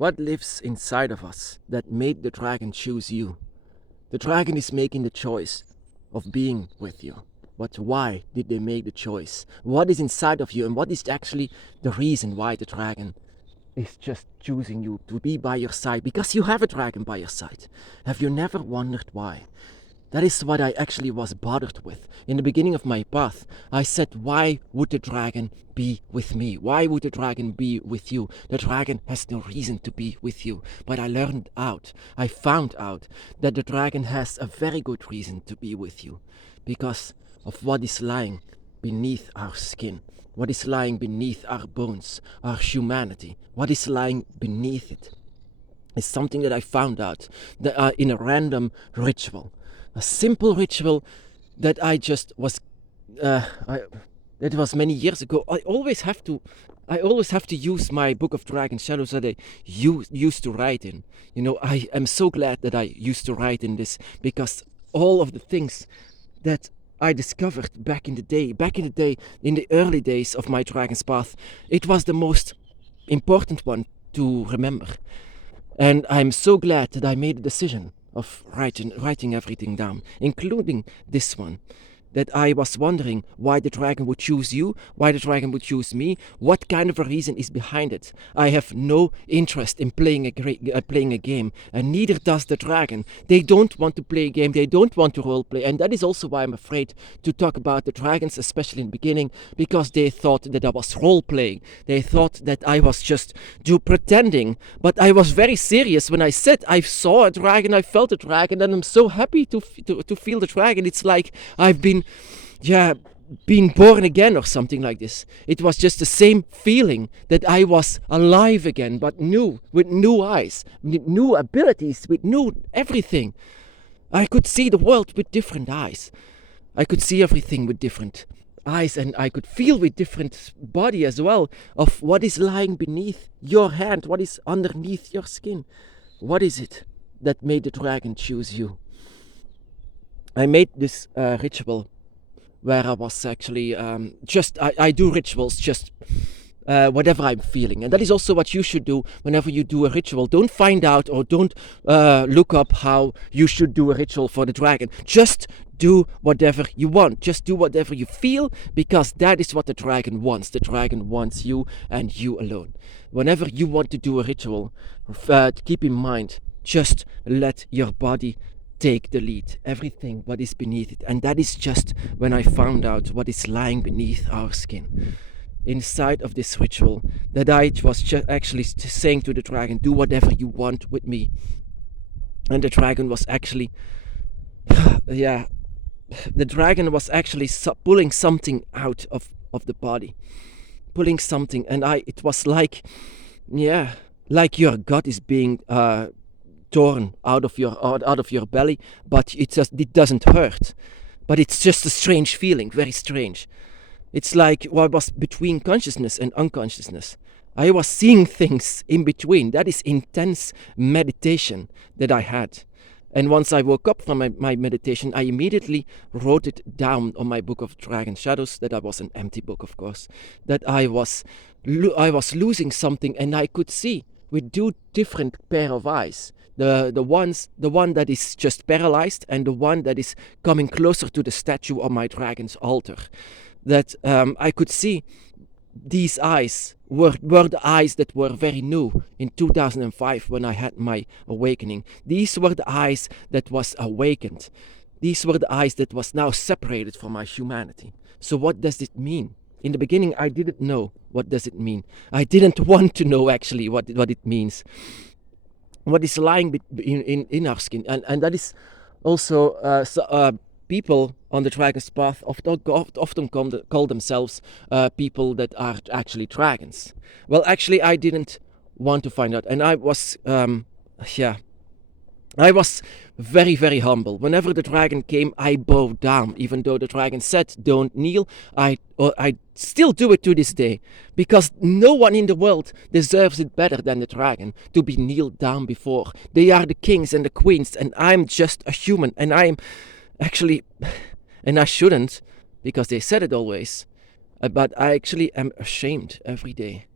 What lives inside of us that made the dragon choose you? The dragon is making the choice of being with you. But why did they make the choice? What is inside of you, and what is actually the reason why the dragon is just choosing you to be by your side? Because you have a dragon by your side. Have you never wondered why? That is what I actually was bothered with. In the beginning of my path, I said, why would the dragon be with me? Why would the dragon be with you? The dragon has no reason to be with you. But I found out that the dragon has a very good reason to be with you. Because of what is lying beneath our skin. What is lying beneath our bones, our humanity. What is lying beneath it is something that I found out in a random ritual. A simple ritual that I just was, it was many years ago. I always have to use my Book of Dragon Shadows that I used to write in. You know, I am so glad that I used to write in this, because all of the things that I discovered back in the day, in the early days of my Dragon's Path, it was the most important one to remember. And I'm so glad that I made a decision of writing everything down, including this one. That I was wondering why the dragon would choose you, why the dragon would choose me, what kind of a reason is behind it. I have no interest in playing a game, and neither does the dragon. They don't want to play a game, they don't want to roleplay, and that is also why I'm afraid to talk about the dragons, especially in the beginning, because they thought that I was roleplaying. They thought that I was just pretending, but I was very serious when I said I saw a dragon, I felt a dragon, and I'm so happy to feel the dragon. It's like I've been born again or something like this. It was just the same feeling that I was alive again, but new, with new eyes, with new abilities, with new everything. I could see the world with different eyes. I could see everything with different eyes, and I could feel with different body as well of what is lying beneath your hand, what is underneath your skin. What is it that made the dragon choose you? I made this ritual where I was actually I do rituals just whatever I'm feeling, and that is also what you should do whenever you do a ritual. Don't find out or don't look up how you should do a ritual for the dragon. Just do whatever you want. Just do whatever you feel, because that is what the dragon wants. The dragon wants you and you alone. Whenever you want to do a ritual, keep in mind, just let your body take the lead, everything what is beneath it. And that is just when I found out what is lying beneath our skin inside of this ritual, that I was just actually saying to the dragon, do whatever you want with me. And the dragon was actually the dragon was actually pulling something out of the body, pulling something, and it was like your gut is being torn out of your belly, but it doesn't hurt, but it's just a strange feeling, very strange. It's like I was between consciousness and unconsciousness. I was seeing things in between. That is intense meditation that I had. And once I woke up from my meditation, I immediately wrote it down on my Book of Dragon Shadows. That I was an empty book, of course. That I was losing something, and I could see with two different pair of eyes. The one that is just paralyzed, and the one that is coming closer to the statue on my dragon's altar. That I could see these eyes were the eyes that were very new in 2005 when I had my awakening. These were the eyes that was awakened. These were the eyes that was now separated from my humanity. So what does it mean? In the beginning, I didn't know what does it mean. I didn't want to know actually what it means. What is lying in our skin, and that is also people on the dragon's path often call themselves people that are actually dragons. Well, actually, I didn't want to find out, and I was I was very, very humble. Whenever the dragon came, I bowed down. Even though the dragon said, don't kneel, I still do it to this day. Because no one in the world deserves it better than the dragon to be kneeled down before. They are the kings and the queens, and I'm just a human. And I'm actually, and I shouldn't, because they said it always, but I actually am ashamed every day.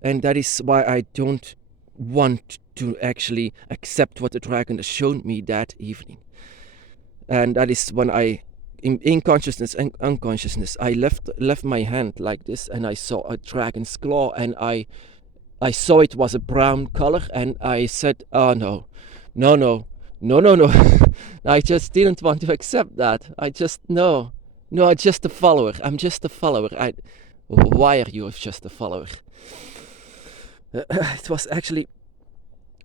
And that is why I don't want to actually accept what the dragon has shown me that evening. And that is when in consciousness and unconsciousness, I left my hand like this, and I saw a dragon's claw, and I saw it was a brown color, and I said, oh no. I just didn't want to accept that. I'm just a follower. I'm just a follower. Why are you just a follower? It was actually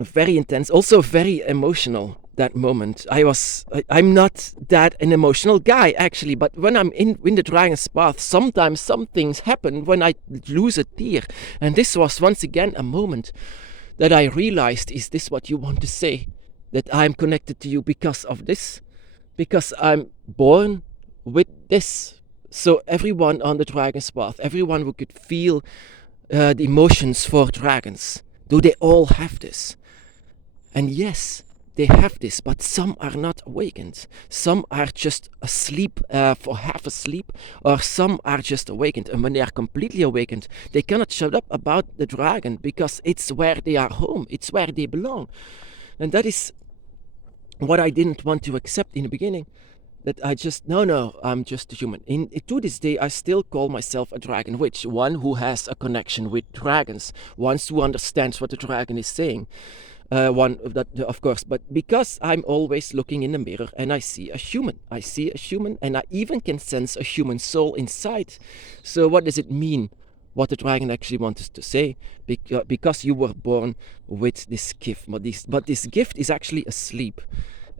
very intense, also very emotional, that moment. I'm not that an emotional guy, actually, but when I'm in the dragon's path, sometimes some things happen when I lose a tear. And this was once again a moment that I realized, is this what you want to say? That I'm connected to you because of this? Because I'm born with this. So everyone on the dragon's path, everyone who could feel the emotions for dragons, do they all have this? And yes, they have this, but some are not awakened. Some are just asleep, for half asleep, or some are just awakened. And when they are completely awakened, they cannot shut up about the dragon, because it's where they are home, it's where they belong. And that is what I didn't want to accept in the beginning. That I just, I'm just a human. To this day, I still call myself a dragon witch, one who has a connection with dragons, one who understands what the dragon is saying. One that, of course, but because I'm always looking in the mirror and I see a human, and I even can sense a human soul inside. So what does it mean? What the dragon actually wants to say? Because you were born with this gift, but this gift is actually asleep.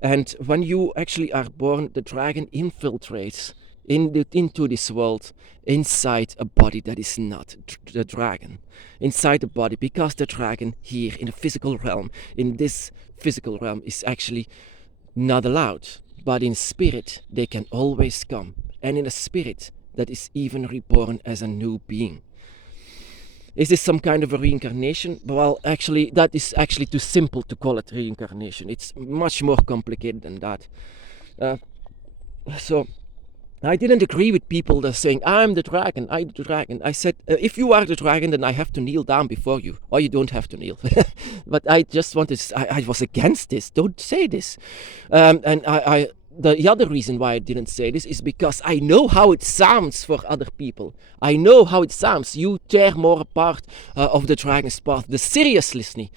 And when you actually are born, the dragon infiltrates into this world inside a body that is not the dragon. Inside the body, because the dragon here in the physical realm, in this physical realm, is actually not allowed. But in spirit, they can always come. And in a spirit that is even reborn as a new being. Is this some kind of a reincarnation? Well, actually, that is actually too simple to call it reincarnation. It's much more complicated than that. So I didn't agree with people that are saying, I'm the dragon. I said, if you are the dragon, then I have to kneel down before you. Or you don't have to kneel. But I just wanted, I was against this. Don't say this. And the other reason why I didn't say this is because I know how it sounds for other people. I know how it sounds. You tear more apart of the dragon's path. The seriously.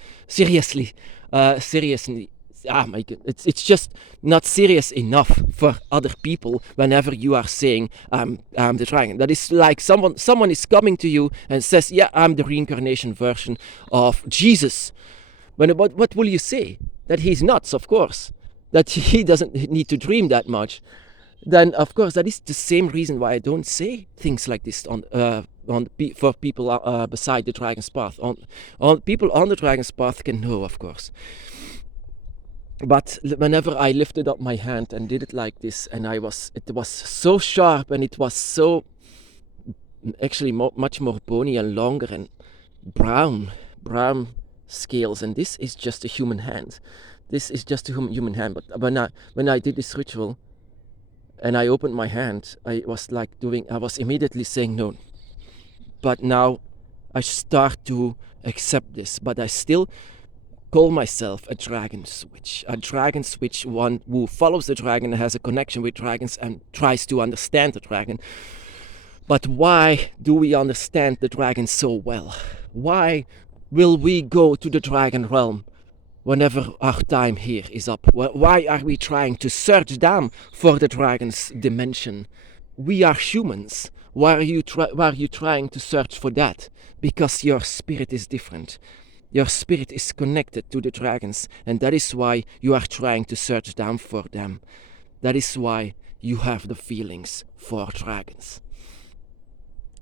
My God, it's just not serious enough for other people whenever you are saying I'm the dragon. That is like someone is coming to you and says, yeah, I'm the reincarnation version of Jesus. What will you say? That he's nuts, of course. That he doesn't need to dream that much. Then of course that is the same reason why I don't say things like this for people beside the dragon's path. On people on the dragon's path can know, of course. But whenever I lifted up my hand and did it like this, and it was so sharp, and it was so actually much more bony and longer and brown scales, and this is just a human hand. This is just a human hand. But when I did this ritual, and I opened my hand, I was immediately saying no. But now I start to accept this, but I still call myself a dragon witch. A dragon witch, one who follows the dragon and has a connection with dragons and tries to understand the dragon. But why do we understand the dragon so well? Why will we go to the dragon realm whenever our time here is up? Why are we trying to search down for the dragon's dimension? We are humans. Why are you trying to search for that? Because your spirit is different. Your spirit is connected to the dragons, and that is why you are trying to search down for them. That is why you have the feelings for dragons.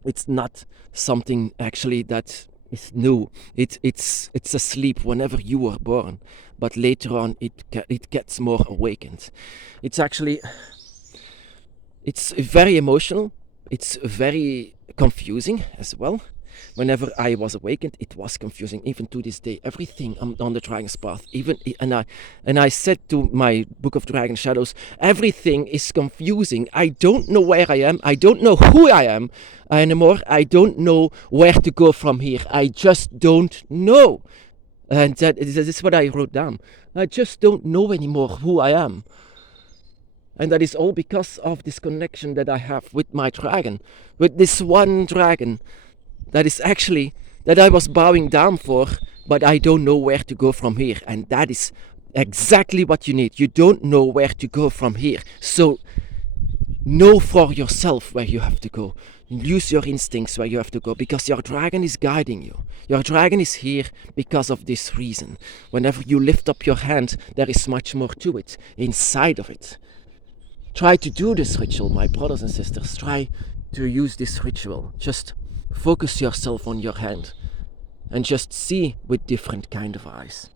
It's not something actually that is new. It's asleep whenever you were born, but later on it gets more awakened. It's very emotional. It's very confusing as well. Whenever I was awakened, it was confusing. Even to this day, everything on the dragon's path. And I said to my Book of Dragon Shadows, everything is confusing. I don't know where I am. I don't know who I am anymore. I don't know where to go from here. I just don't know. And this is what I wrote down. I just don't know anymore who I am. And that is all because of this connection that I have with my dragon, with this one dragon that is actually, that I was bowing down for, but I don't know where to go from here. And that is exactly what you need. You don't know where to go from here. So know for yourself where you have to go. Use your instincts where you have to go, because your dragon is guiding you. Your dragon is here because of this reason. Whenever you lift up your hand, there is much more to it, inside of it. Try to do this ritual, my brothers and sisters. Try to use this ritual. Just focus yourself on your hand and just see with different kind of eyes.